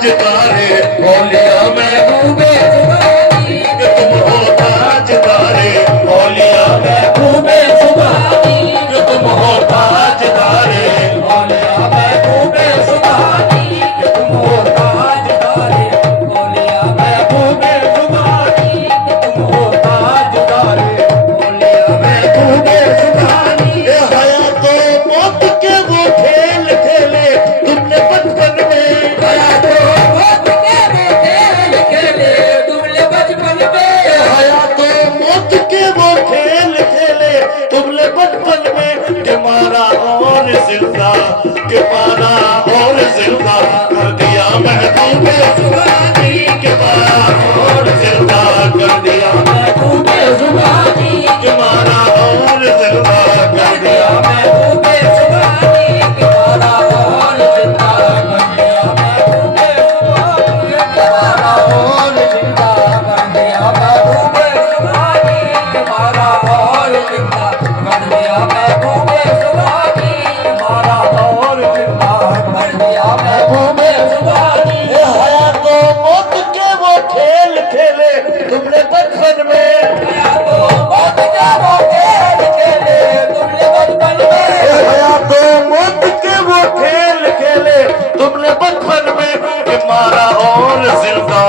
ताजदारे औलिया महबूबे सुभानी, तुम हो ताजदारे औलिया महबूबे सुभानी, तुम हो ताजदारे औलिया महबूबे सुभानी, तुम हो ताजदारे औलिया महबूबे सुभानी, तुम हो ताजदारे औलिया महबूबे सुभानी। हया तो मौत के वो खेल खेले तुमने बचपन में, हया तो मौत के वो खेल खेले तुमने बचपन में, हया तो मौत के वो खेल खेले तुमने बचपन में, के मारा और जिंदा, के मारा और जिंदा कर दिया महबूबे सुभानी, के मारा और जिंदा कर दिया महबूबे सुभानी, के मारा और जिंदा कर दिया महबूबे सुभानी, के मारा और जिंदा कर दिया महबूबे सुभानी, के मारा और जिंदा कर दिया महबूबे सुभानी, के मारा और जिंदा कर दिया महबूबे सुभानी, मारा और जिंदा कर दिया महबूबे सुभानी। हया तो मौत के वो खेल खेले तुमने बचपन में, हया तो मौत के वो खेल खेले तुमने बचपन में, हया तो मौत के वो खेल खेले तुमने बचपन में, के मारा और जिंदा,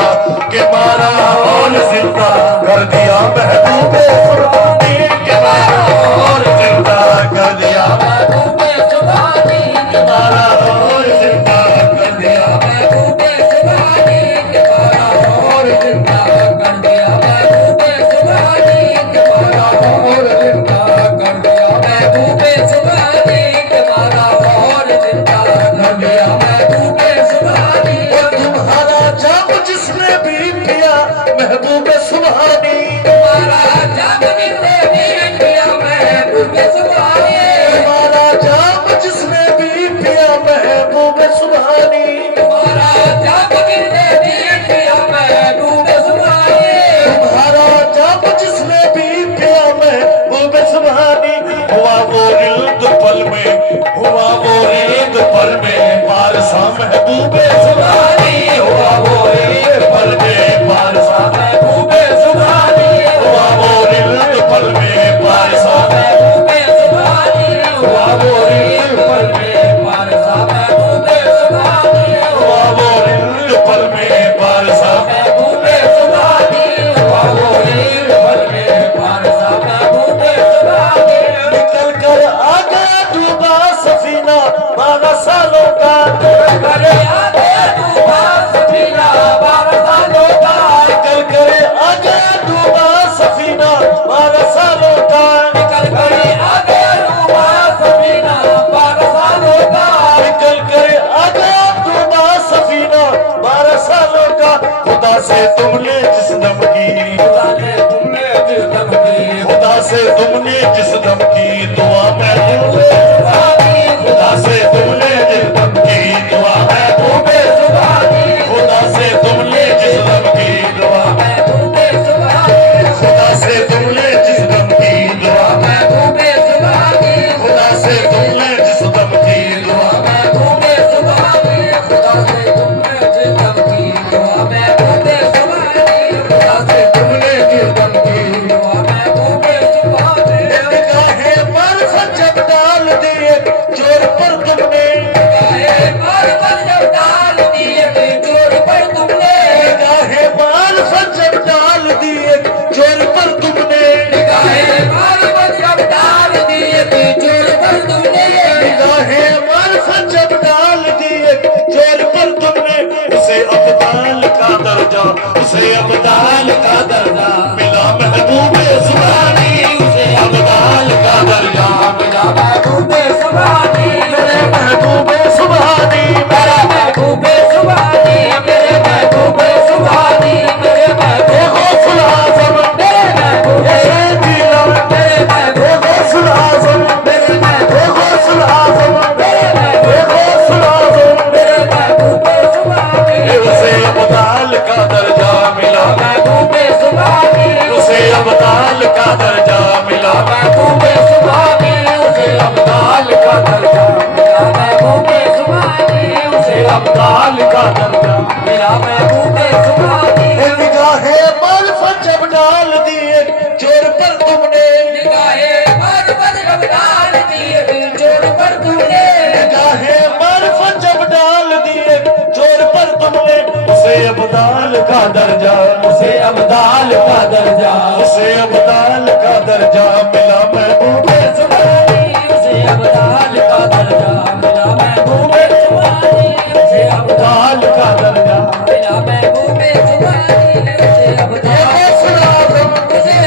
के मारा और जिंदा कर दिया महबूबे सुभानी, के मारा और जिंदा कर दिया महबूबे सुभानी, के मारा और जिंदा कर दिया महबूबे सुभानी, के मारा और जिंदा कर दिया महबूबे सुभानी, के मारा और जिंदा कर दिया महबूबे सुभानी, के मारा और जिंदा कर दिया महबूबे सुभानी। तुम्हारा जाम जिसने भी पिया महबूबे सुभानी, तुम्हारा जाम जिसने भी पिया महबूबे सुभानी, तुम्हारा जाम जिसने भी पिया महबूबे सुभानी, तुम्हारा जाम जिसने भी पिया महबूबे सुभानी, तुम्हारा जाम जिसने भी पिया महबूबे सुभानी। हुआ वो रिल्द पल में, हुआ वो रिल्द पल में पारसा महबूबे सुभानी, हुआ वो रिल्द पल में पारसा महबूबे सुभानी, हुआ वो रिल्द पल में पारसा महबूबे सुभानी, हुआ वो रिल्द पल में पारसा महबूबे सुभानी, हुआ वो रिल्द पल में पारसा महबूबे सुभानी, हुआ वो रिल्द पल में पारसा महबूबे सुभानी। निकल कर आ गया डूबा सफीना 12 सालों का, निकल कर आ गया डूबा सफीना 12 सालों का, निकल कर आ गया डूबा सफीना 12 सालों का, निकल कर आ गया डूबा सफीना 12 सालों का, निकल कर आ गया डूबा सफीना 12 सालों का। खुदा से तुमने जिस दम की, खुदा से तुमने जिस दम की, खुदा से तुमने जिस दम की दुआ महबूबे सुभानी, खुदा से तुमने जिस दम की दुआ महबूबे सुभानी, खुदा से तुमने जिस दम की दुआ महबूबे सुभानी, खुदा से तुमने जिस दम की दुआ महबूबे सुभानी, खुदा से तुमने जिस दम की दुआ महबूबे सुभानी, खुदा से तुमने जिस दम की दुआ महबूबे सुभानी, खुदा से तुमने जिस दम की दुआ महबूबे सुभानी। निगाहे मार्फत जब डाल दिए जोर पर तुमने, निगाहे मार्फत जब डाल दिए जोर पर तुमने, निगाहे मार्फत जब डाल दिए जोर पर तुमने, निगाहे मार्फत जब डाल दिए जोर पर तुमने, निगाहे मार्फत जब डाल दिए जोर पर तुमने। उसे अब्दाल का दर्जा, उसे अब्दाल का दर्जा मिला महबूबे सुभानी, उसे अब्दाल का दर्जा मिला महबूबे सुभानी, मेरे महबूबे सुभानी, मेरे महबूबे सुभानी, मेरे महबूबे सुभानी, मेरे महबूबे सुभानी, मेरे महबूबे सुभानी, मेरे महबूबे सुभानी, मेरे महबूबे सुभानी, मेरे महबूबे सुभानी, मेरे महबूबे सुभानी। उसे अब्दाल का दर्जा मिला महबूबे सुभानी, उसे अब्दाल का दर्जा मिला महबूबे सुभानी, उसे अब्दाल का दर्जा मिला महबूबे सुभानी, उसे अब्दाल का दर्जा मिला महबूबे सुभानी। निगाहे मार्फत जब डाल दिए चोर पर तुमने, निगाहे मार्फत जब डाल दिए चोर पर तुमने, निगाहे मार्फत जब डाल दिए चोर पर तुमने, उसे अब्दाल का दर्जा, उसे अब्दाल का दर्जा, उसे अब्दाल का दर्जा मिला महबूबे सुभानी। उसे अब्दाल का दर्जा मिला महबूबे सुभानी। उसे अब्दाल का दर्जा मिला महबूबे सुभानी। उसे अब्दाल गौसुल आज़म, उसे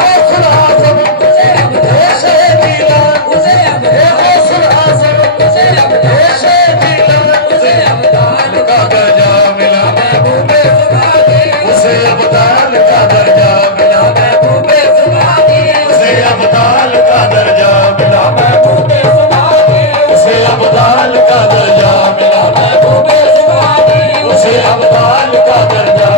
गौसुल आज़म, ऐशे दीवान, उसे गौसुल आज़म, उसे ऐशे दीवान, उसे अब्दाल का दर्जा मिला महबूबे सुभानी। उसे अब्दाल का दर्जा मिला महबूबे सुभानी। उसे अब्दाल का दर्जा मिला महबूबे सुभानी। उसे अब्दाल का दर्जा मिला महबूबे सुभानी। उसे अब्दाल का दर्जा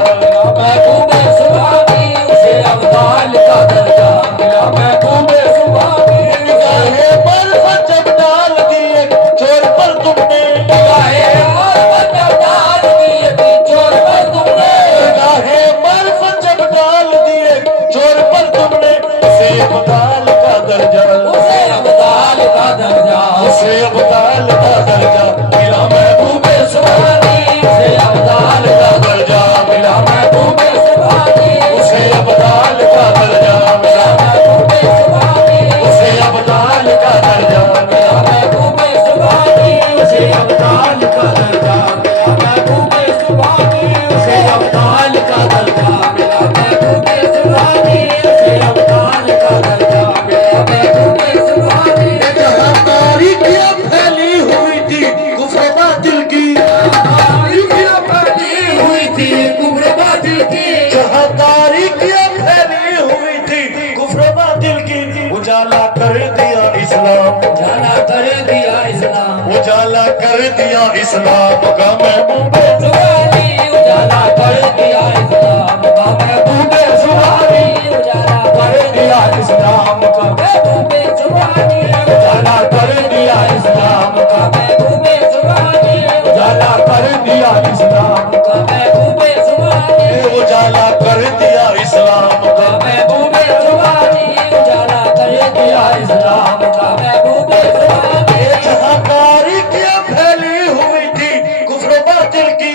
महबूबे सुभानी। उसे अब्दाल का दर्जा मिला महबूबे सुभानी। निगाहे मार्फत जब डाल दिए चोर पर तुमने, निगाहे मार्फत जब डाल दिए चोर पर तुमने, निगाहे मार्फत जब डाल दिए चोर पर तुमने, उसे अब्दाल का दर्जा, उसे अब्दाल का दर्जा, उसे अब्दाल का दर्जा मिला महबूबे सुभानी। उसे अब्दाल का दर्जा मिला महबूबे सुभानी। उसे अब्दाल का दर्जा मिला महबूबे सुभानी। उसे अब्दाल का दर्जा मिला महबूबे सुभानी। उसे अब्दाल का दर्जा मिला महबूबे सुभानी। उसे अब्दाल का दर्जा मिला महबूबे सुभानी। उसे अब्दाल का दर्जा मिला महबूबे सुभानी। जहाँ तारीखियाँ फैली हुई थी कुफ्र बातिल की, तारीखियाँ फैली हुई थी कुफ्र बातिल की, जहाँ तारीखियाँ फैली हुई थी कुफ्र बातिल की, उजाला कर दिया इस्लाम, उजाला कर दिया इस्लाम। उजाला कर दिया इस्लाम का महबूबे सुभानी। उजाला कर दिया इस्लाम का महबूबे सुभानी। उजाला कर दिया इस्लाम का महबूबे सुभानी। उजाला कर दिया इस्लाम का महबूबे सुभानी। उजाला कर दिया इस्लाम का महबूबे सुभानी। उजाला कर दिया इस्लाम का महबूबे सुभानी। उजाला कर दिया इस्लाम का महबूबे सुभानी। जहाँ तारीखियाँ फैली हुई थी कुफ्र बातिल की,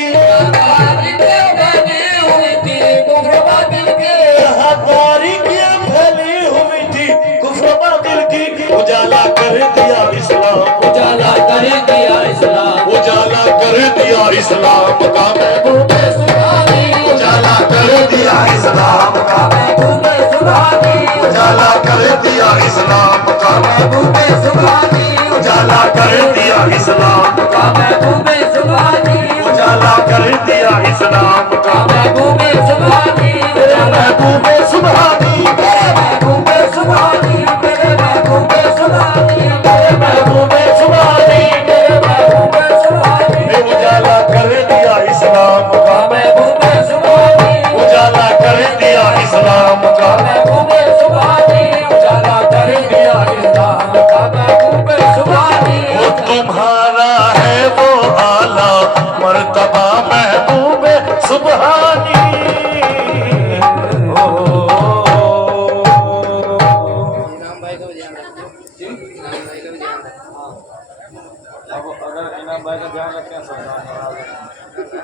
तारीखियाँ फैली हुई थी कुफ्र बातिल की, जहाँ तारीखियाँ फैली हुई थी कुफ्र बातिल की, उजाला कर दिया इस्लाम, उजाला कर दिया इस्लाम। उजाला कर दिया इस्लाम का महबूबे सुभानी। उजाला कर दिया इस्लाम का महबूबे सुभानी। उजाला कर दिया इस्लाम का महबूबे सुभानी। उजाला कर दिया इस्लाम का